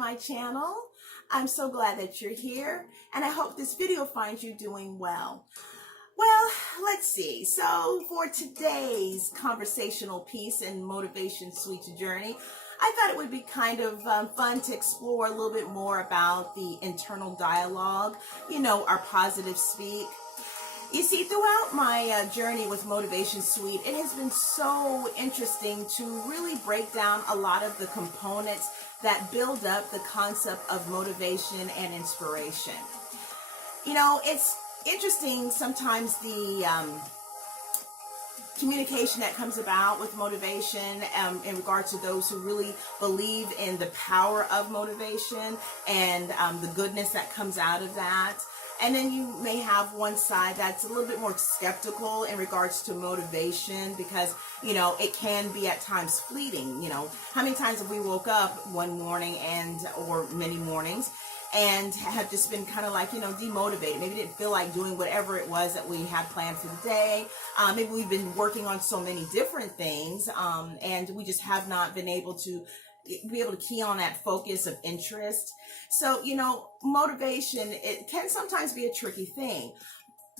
my channel. I'm so glad that you're here, and I hope this video finds you doing well. Well, let's see. So for today's conversational piece and Motivation Sweet Journey, I thought it would be kind of fun to explore a little bit more about the internal dialogue, our positive speak. You see, throughout my journey with Motivation Suite, it has been so interesting to really break down a lot of the components that build up the concept of motivation and inspiration. It's interesting sometimes the communication that comes about with motivation in regard to those who really believe in the power of motivation and the goodness that comes out of that. And then you may have one side that's a little bit more skeptical in regards to motivation because, it can be at times fleeting. How many times have we woke up one morning or many mornings and have just been kind of like, demotivated. Maybe didn't feel like doing whatever it was that we had planned for the day. Maybe we've been working on so many different things and we just have not been able to be able to key on that focus of interest. So, motivation, it can sometimes be a tricky thing.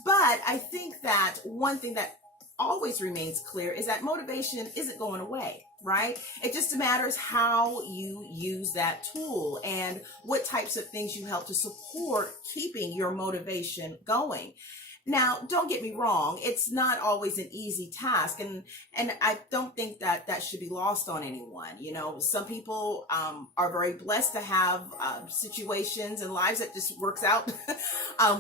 But I think that one thing that always remains clear is that motivation isn't going away, right? It just matters how you use that tool and what types of things you help to support keeping your motivation going. Now, don't get me wrong, it's not always an easy task, and I don't think that should be lost on anyone. Some people are very blessed to have situations and lives that just works out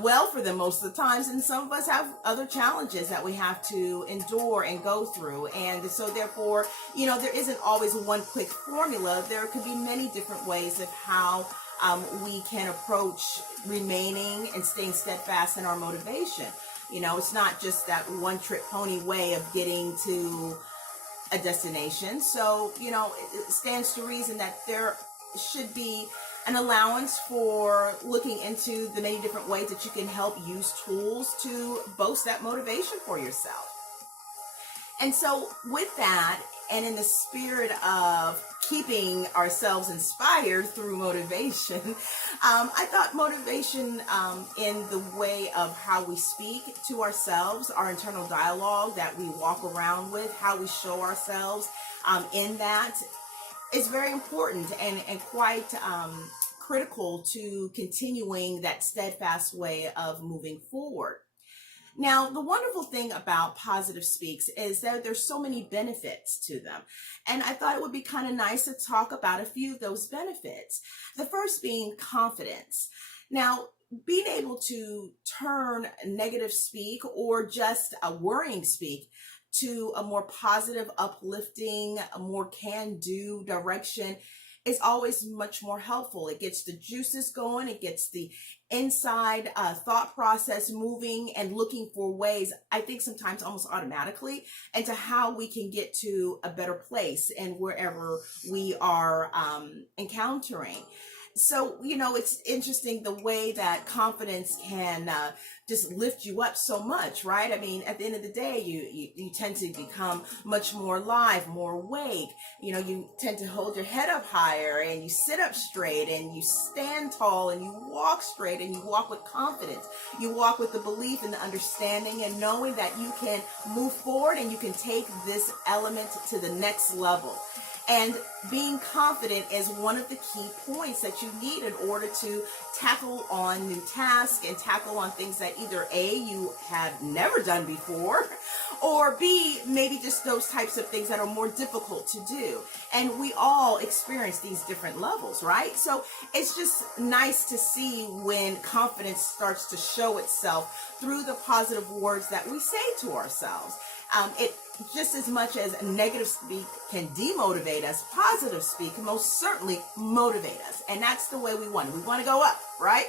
well for them most of the times, and some of us have other challenges that we have to endure and go through, and so therefore, there isn't always one quick formula. There could be many different ways of how we can approach remaining and staying steadfast in our motivation. It's not just that one trick pony way of getting to a destination. So, it stands to reason that there should be an allowance for looking into the many different ways that you can help use tools to boost that motivation for yourself. And so with that, and in the spirit of keeping ourselves inspired through motivation, I thought motivation in the way of how we speak to ourselves, our internal dialogue that we walk around with, how we show ourselves in that is very important and quite critical to continuing that steadfast way of moving forward. Now, the wonderful thing about positive speaks is that there's so many benefits to them. And I thought it would be kind of nice to talk about a few of those benefits. The first being confidence. Now, being able to turn negative speak or just a worrying speak to a more positive, uplifting, a more can-do direction is always much more helpful. It gets the juices going. It gets the inside thought process moving and looking for ways, I think sometimes almost automatically, into how we can get to a better place and wherever we are encountering. So, it's interesting the way that confidence can just lift you up so much, right? I mean, at the end of the day, you tend to become much more alive, more awake. You tend to hold your head up higher and you sit up straight and you stand tall and you walk straight and you walk with confidence. You walk with the belief and the understanding and knowing that you can move forward and you can take this element to the next level. And being confident is one of the key points that you need in order to tackle on new tasks and tackle on things that either A, you have never done before, or B, maybe just those types of things that are more difficult to do. And we all experience these different levels, right? So it's just nice to see when confidence starts to show itself through the positive words that we say to ourselves. It just as much as negative speak can demotivate us, positive speak can most certainly motivate us. And that's the way we want it. We want to go up, right?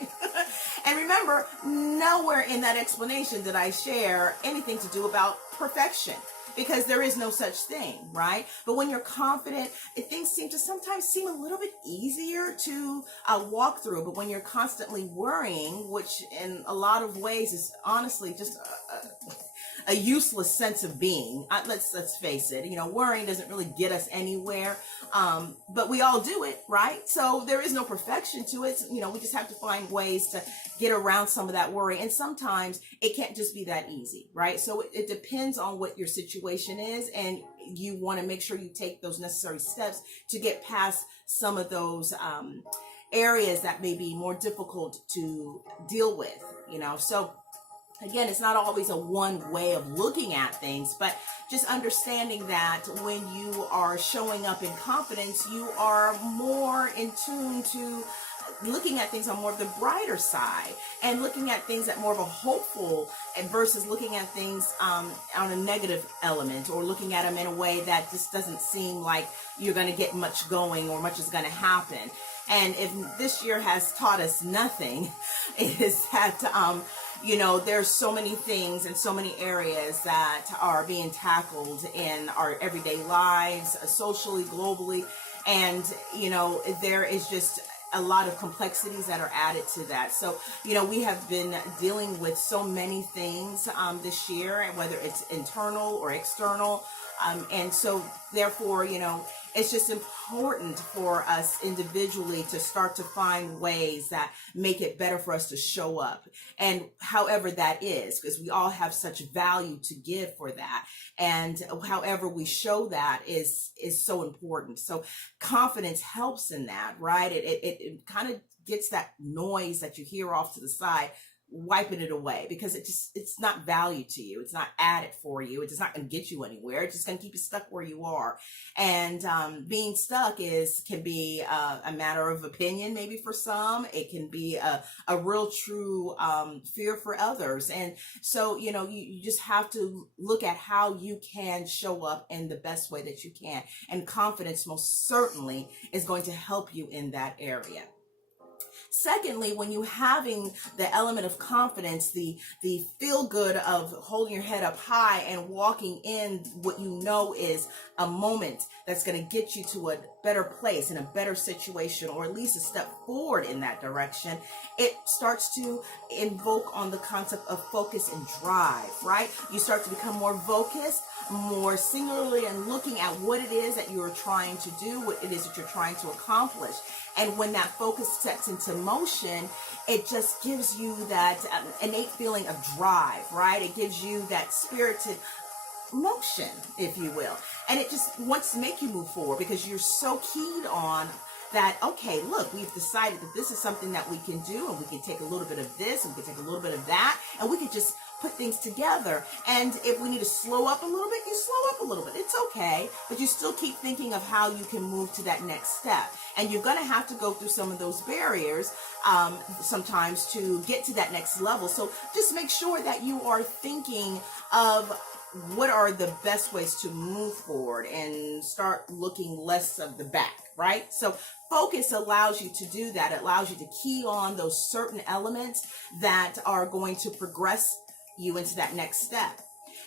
And remember, nowhere in that explanation did I share anything to do about perfection, because there is no such thing, right? But when you're confident, things seem to sometimes seem a little bit easier to walk through. But when you're constantly worrying, which in a lot of ways is honestly just a a useless sense of being. Let's face it, worrying doesn't really get us anywhere, but we all do it, right? So there is no perfection to it. We just have to find ways to get around some of that worry, and sometimes it can't just be that easy, right? So it depends on what your situation is, and you want to make sure you take those necessary steps to get past some of those areas that may be more difficult to deal with, so again, it's not always a one way of looking at things, but just understanding that when you are showing up in confidence, you are more in tune to looking at things on more of the brighter side, and looking at things at more of a hopeful versus looking at things on a negative element, or looking at them in a way that just doesn't seem like you're going to get much going or much is going to happen. And if this year has taught us nothing, it is that there's so many things and so many areas that are being tackled in our everyday lives, socially, globally, and there is just a lot of complexities that are added to that. So we have been dealing with so many things this year, whether it's internal or external, and so therefore it's just important for us individually to start to find ways that make it better for us to show up, and however that is, because we all have such value to give for that, and however we show that is so important. So confidence helps in that, right? It kind of gets that noise that you hear off to the side, wiping it away, because it's not value to you. It's not added for you. It's just not going to get you anywhere. It's just going to keep you stuck where you are. And being stuck can be a matter of opinion, maybe for some. It can be a real true fear for others. And so, you just have to look at how you can show up in the best way that you can. And confidence most certainly is going to help you in that area. Secondly, when you're having the element of confidence, the feel good of holding your head up high and walking in what is a moment that's going to get you to a better place, in a better situation, or at least a step forward in that direction, it starts to invoke on the concept of focus and drive, right? You start to become more focused, more singularly, and looking at what it is that you're trying to do, what it is that you're trying to accomplish. And when that focus sets into motion, it just gives you that innate feeling of drive, right? It gives you that spirited motion, if you will. And it just wants to make you move forward, because you're so keyed on that, okay, look, we've decided that this is something that we can do, and we can take a little bit of this, and we can take a little bit of that, and we can just put things together. And if we need to slow up a little bit, you slow up a little bit. It's okay, but you still keep thinking of how you can move to that next step. And you're going to have to go through some of those barriers sometimes to get to that next level. So just make sure that you are thinking of what are the best ways to move forward and start looking less of the back, right? So focus allows you to do that. It allows you to key on those certain elements that are going to progress you into that next step.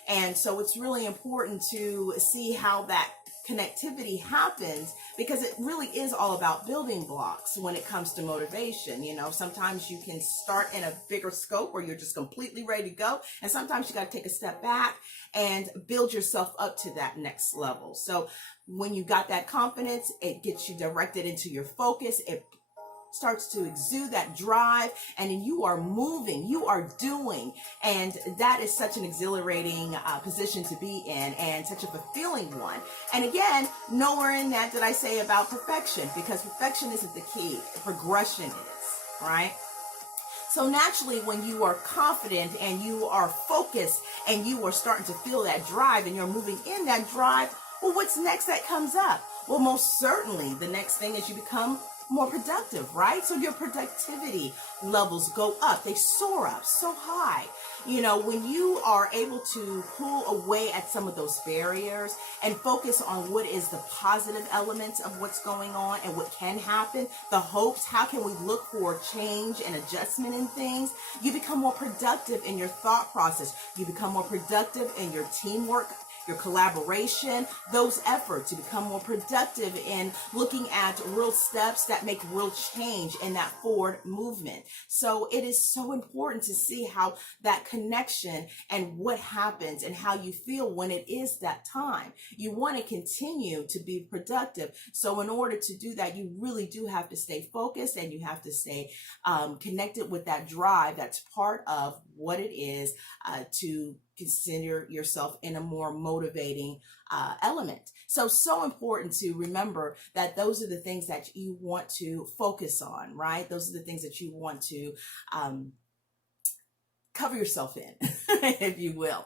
And so it's really important to see how that connectivity happens, because it really is all about building blocks when it comes to motivation. Sometimes you can start in a bigger scope where you're just completely ready to go, and sometimes you got to take a step back and build yourself up to that next level. So when you got that confidence, it gets you directed into your focus. It starts to exude that drive, and then you are moving, you are doing, and that is such an exhilarating position to be in, and such a fulfilling one. And again, nowhere in that did I say about perfection, because perfection isn't the key. Progression is, right? So naturally, when you are confident and you are focused and you are starting to feel that drive and you're moving in that drive, well, what's next that comes up? Well, most certainly the next thing is you become more productive, right? So your productivity levels go up. They soar up so high. When you are able to pull away at some of those barriers and focus on what is the positive elements of what's going on and what can happen, the hopes, how can we look for change and adjustment in things, you become more productive in your thought process. You become more productive in your teamwork your collaboration, those efforts to become more productive in looking at real steps that make real change in that forward movement. So it is so important to see how that connection and what happens and how you feel when it is that time. You want to continue to be productive. So in order to do that, you really do have to stay focused, and you have to stay connected with that drive that's part of what it is to consider yourself in a more motivating element. So important to remember that those are the things that you want to focus on, right? Those are the things that you want to cover yourself in, if you will.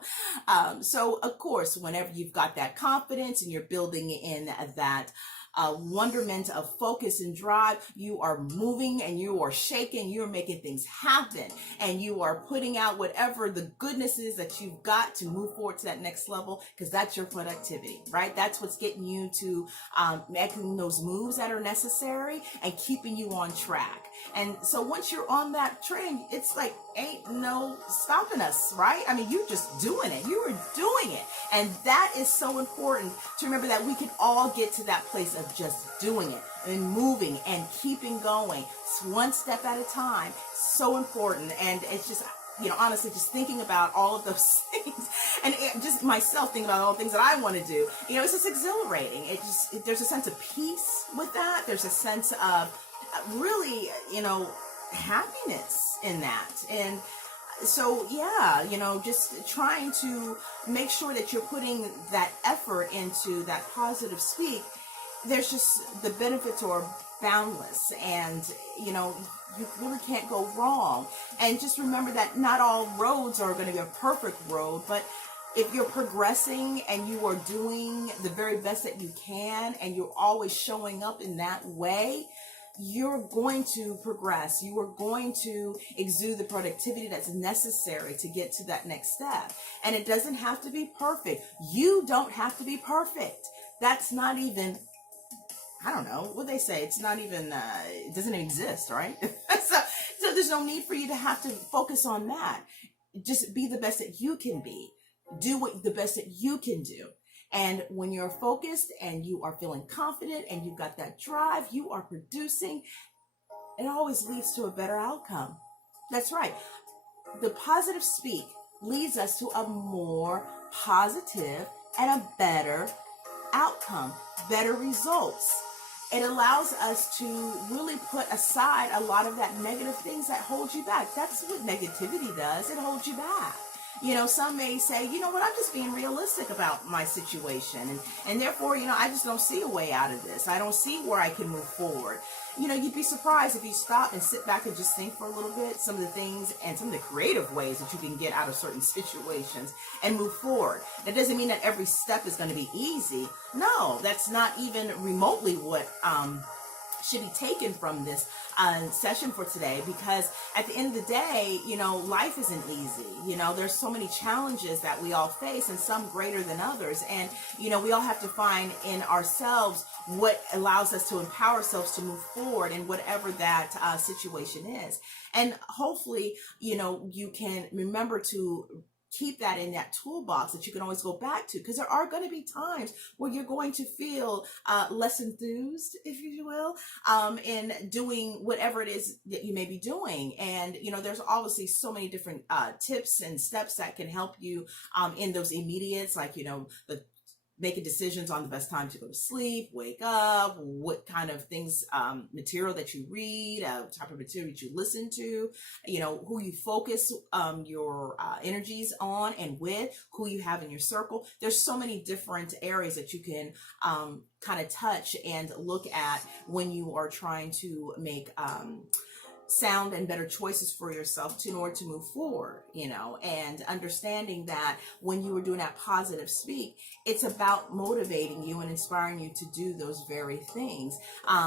So of course, whenever you've got that confidence and you're building in that wonderment of focus and drive, you are moving and you are shaking, you're making things happen, and you are putting out whatever the goodness is that you've got to move forward to that next level, because that's your productivity, right? That's what's getting you to making those moves that are necessary and keeping you on track. And so once you're on that train, it's like ain't no stopping us, right? I mean, you're just doing it. You are doing it. And that is so important to remember, that we can all get to that place of just doing it and moving and keeping going. It's one step at a time. So important. And it's just, honestly, just thinking about all of those things, and just myself thinking about all the things that I want to do, it's just exhilarating. There's a sense of peace with that. There's a sense of really, happiness in that. And so, yeah, just trying to make sure that you're putting that effort into that positive speak. There's just, the benefits are boundless, and, you really can't go wrong. And just remember that not all roads are going to be a perfect road, but if you're progressing and you are doing the very best that you can, and you're always showing up in that way, you're going to progress. You are going to exude the productivity that's necessary to get to that next step. And it doesn't have to be perfect. You don't have to be perfect. That's not even, I don't know what they say. It's not even, it doesn't exist, right? so there's no need for you to have to focus on that. Just be the best that you can be. Do the best that you can do. And when you're focused and you are feeling confident and you've got that drive, you are producing, it always leads to a better outcome. That's right. The positive speak leads us to a more positive and a better outcome, better results. It allows us to really put aside a lot of that negative things that hold you back. That's what negativity does. It holds you back. Some may say, what, I'm just being realistic about my situation. And therefore, I just don't see a way out of this. I don't see where I can move forward. You'd be surprised if you stop and sit back and just think for a little bit, some of the things and some of the creative ways that you can get out of certain situations and move forward. That doesn't mean that every step is going to be easy. No, that's not even remotely what should be taken from this session for today, because at the end of the day, life isn't easy. There's so many challenges that we all face, and some greater than others. And, we all have to find in ourselves what allows us to empower ourselves to move forward in whatever that situation is. And hopefully, you can remember to keep that in that toolbox that you can always go back to, because there are going to be times where you're going to feel less enthused, if you will, in doing whatever it is that you may be doing. And, there's obviously so many different tips and steps that can help you in those immediates, like, the making decisions on the best time to go to sleep, wake up, what kind of things, material that you read, type of material that you listen to, who you focus your energies on and with, who you have in your circle. There's so many different areas that you can kind of touch and look at when you are trying to make sound and better choices for yourself in order to move forward, and understanding that when you are doing that positive speak, it's about motivating you and inspiring you to do those very things.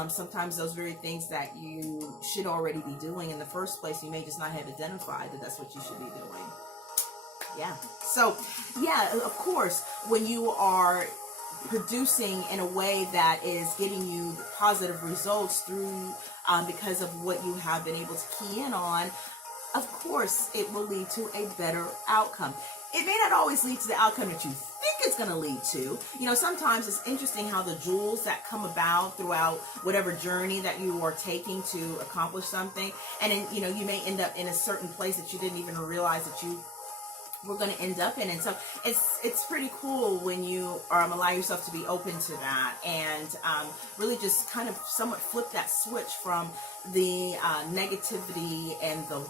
Sometimes those very things that you should already be doing in the first place, you may just not have identified that that's what you should be doing. Yeah. So, yeah, of course, when you are producing in a way that is getting you positive results through because of what you have been able to key in on, of course, it will lead to a better outcome. It may not always lead to the outcome that you think it's going to lead to. Sometimes it's interesting how the jewels that come about throughout whatever journey that you are taking to accomplish something, and then, you may end up in a certain place that you didn't even realize that you we're going to end up in. And so it's pretty cool when you allow yourself to be open to that, and really just kind of somewhat flip that switch from the negativity and the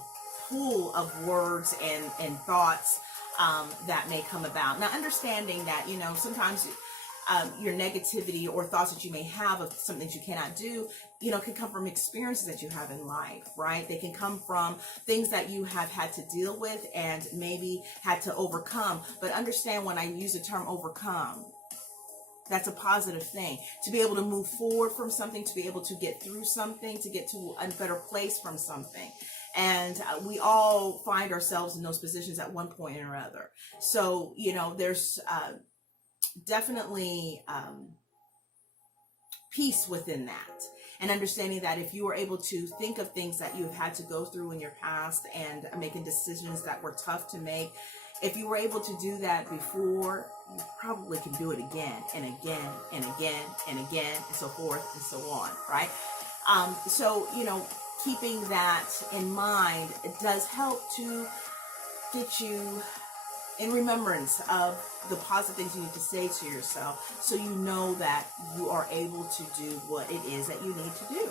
pool of words and thoughts that may come about. Now, understanding that, sometimes your negativity or thoughts that you may have of something that you cannot do, can come from experiences that you have in life, right? They can come from things that you have had to deal with and maybe had to overcome. But understand, when I use the term overcome, that's a positive thing. To be able to move forward from something, to be able to get through something, to get to a better place from something. And we all find ourselves in those positions at one point or other. So, there's definitely peace within that, and understanding that if you were able to think of things that you've had to go through in your past and making decisions that were tough to make, if you were able to do that before, you probably can do it again and again and again and again, and so forth and so on, right? So, keeping that in mind, it does help to get you in remembrance of the positive things you need to say to yourself, so you know that you are able to do what it is that you need to do.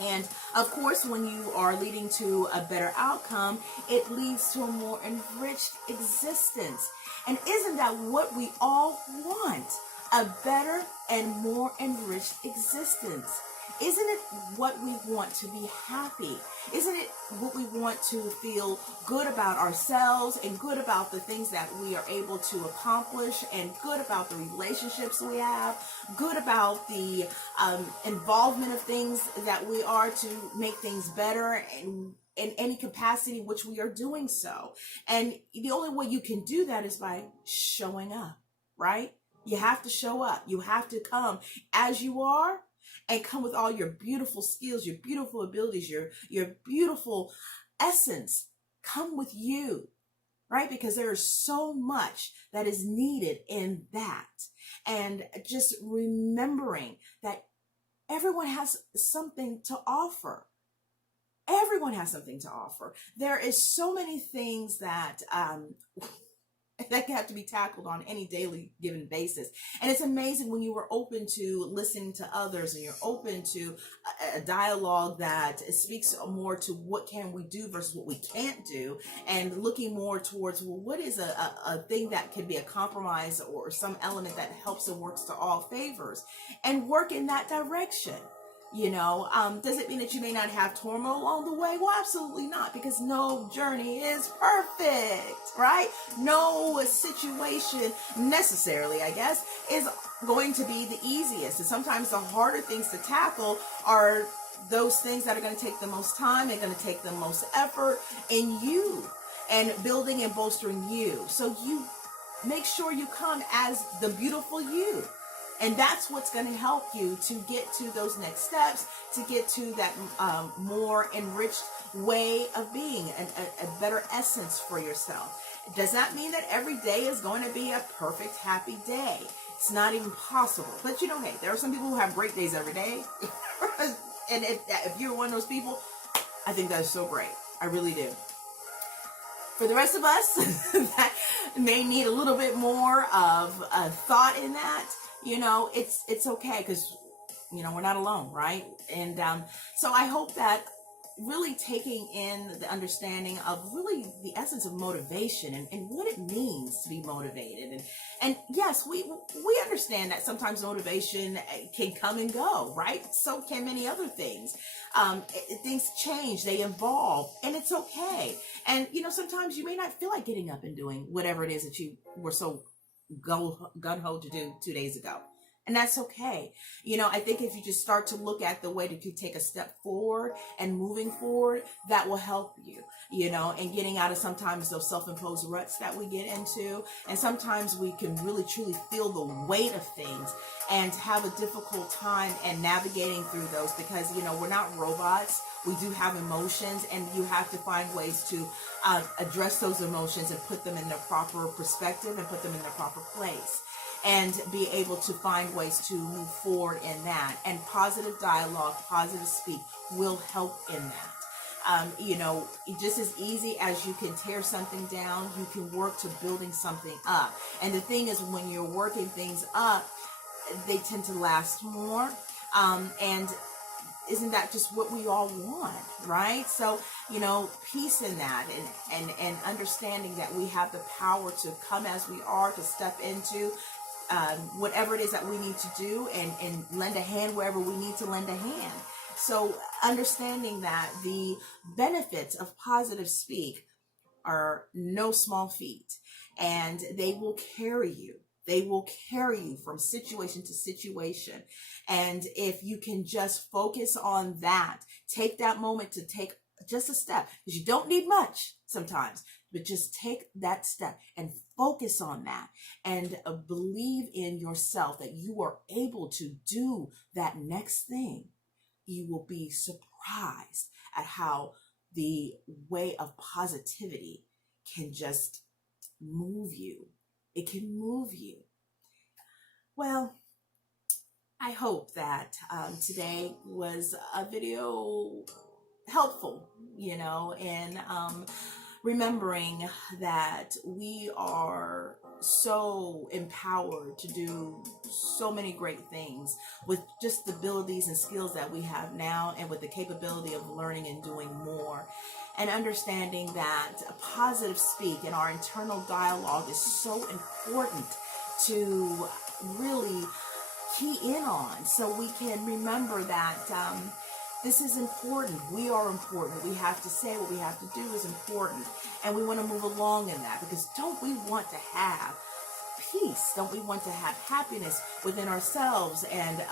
And of course, when you are leading to a better outcome, it leads to a more enriched existence. And isn't that what we all want? A better and more enriched existence. Isn't it what we want to be happy? Isn't it what we want to feel good about ourselves, and good about the things that we are able to accomplish, and good about the relationships we have, good about the involvement of things that we are to make things better in any capacity in which we are doing so? And the only way you can do that is by showing up, right? You have to show up. You have to come as you are, and come with all your beautiful skills, your beautiful abilities, your beautiful essence. Come with you, right? Because there is so much that is needed in that. And just remembering that everyone has something to offer. Everyone has something to offer. There is so many things that that have to be tackled on any daily given basis. And it's amazing when you are open to listening to others, and you're open to a dialogue that speaks more to what can we do versus what we can't do, and looking more towards, well, what is a thing that can be a compromise or some element that helps and works to all favors, and work in that direction. Does it mean that you may not have turmoil along the way? Well, absolutely not, because no journey is perfect, right? No situation necessarily, I guess, is going to be the easiest. And sometimes the harder things to tackle are those things that are going to take the most time and going to take the most effort in you, and building and bolstering you. So you make sure you come as the beautiful you. And that's what's going to help you to get to those next steps, to get to that more enriched way of being, a better essence for yourself. Does that mean that every day is going to be a perfect, happy day? It's not even possible. But hey, there are some people who have great days every day. And if you're one of those people, I think that is so great. I really do. For the rest of us that may need a little bit more of a thought in that, it's okay, because, we're not alone, right? And so I hope that really taking in the understanding of really the essence of motivation and what it means to be motivated. And yes, we understand that sometimes motivation can come and go, right? So can many other things. Things change, they evolve, and it's okay. And, sometimes you may not feel like getting up and doing whatever it is that you were so gun-ho to do 2 days ago. And that's okay. I think if you just start to look at the way that you take a step forward and moving forward, that will help you, and getting out of sometimes those self-imposed ruts that we get into. And sometimes we can really truly feel the weight of things and have a difficult time and navigating through those, because, we're not robots. we do have emotions, and you have to find ways to address those emotions and put them in their proper perspective and put them in their proper place, and be able to find ways to move forward in that. And positive dialogue, positive speak will help in that. Just as easy as you can tear something down, you can work to building something up. And the thing is, when you're working things up, they tend to last more. And isn't that just what we all want, right? So, peace in that, and understanding that we have the power to come as we are, to step into whatever it is that we need to do, and lend a hand wherever we need to lend a hand. So understanding that the benefits of positive speak are no small feat, and they will carry you. They will carry you from situation to situation. And if you can just focus on that, take that moment to take just a step, because you don't need much sometimes, but just take that step and focus on that, and believe in yourself that you are able to do that next thing. You will be surprised at how the way of positivity can just move you. It can move you. Well, I hope that today was a video helpful, in remembering that we are so empowered to do so many great things with just the abilities and skills that we have now, and with the capability of learning and doing more. And understanding that a positive speak and our internal dialogue is so important to really key in on, so we can remember that this is important. We are important. We have to say what we have to do is important. And we want to move along in that, because don't we want to have peace? Don't we want to have happiness within ourselves, and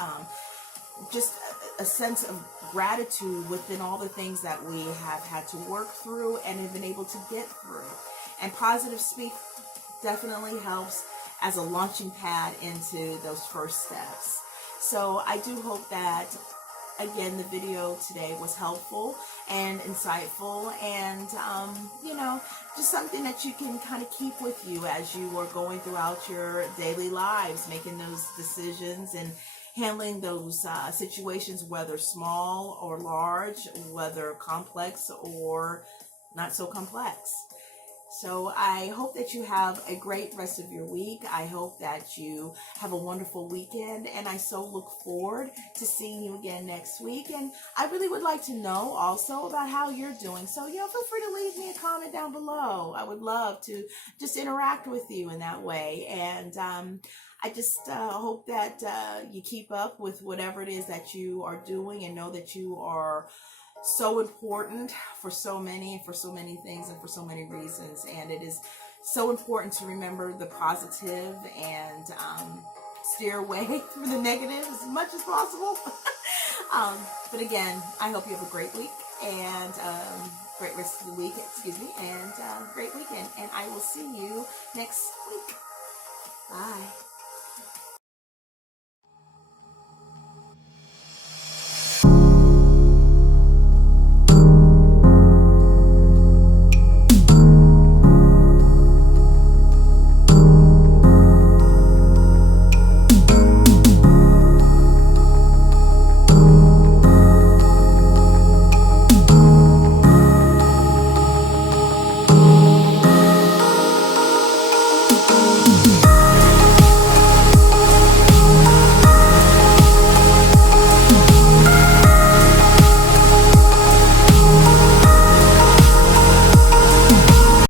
just a sense of gratitude within all the things that we have had to work through and have been able to get through? And positive speak definitely helps as a launching pad into those first steps. So I do hope that, again, the video today was helpful and insightful, and just something that you can kind of keep with you as you are going throughout your daily lives, making those decisions and handling those situations, whether small or large, whether complex or not so complex. So I hope that you have a great rest of your week. I hope that you have a wonderful weekend, and I so look forward to seeing you again next week. And I really would like to know also about how you're doing. So, feel free to leave me a comment down below. I would love to just interact with you in that way. And I just hope that you keep up with whatever it is that you are doing, and know that you are so important for so many things and for so many reasons. And it is so important to remember the positive and steer away from the negative as much as possible. But again, I hope you have a great week, and great rest of the week, and great weekend. And I will see you next week. Bye.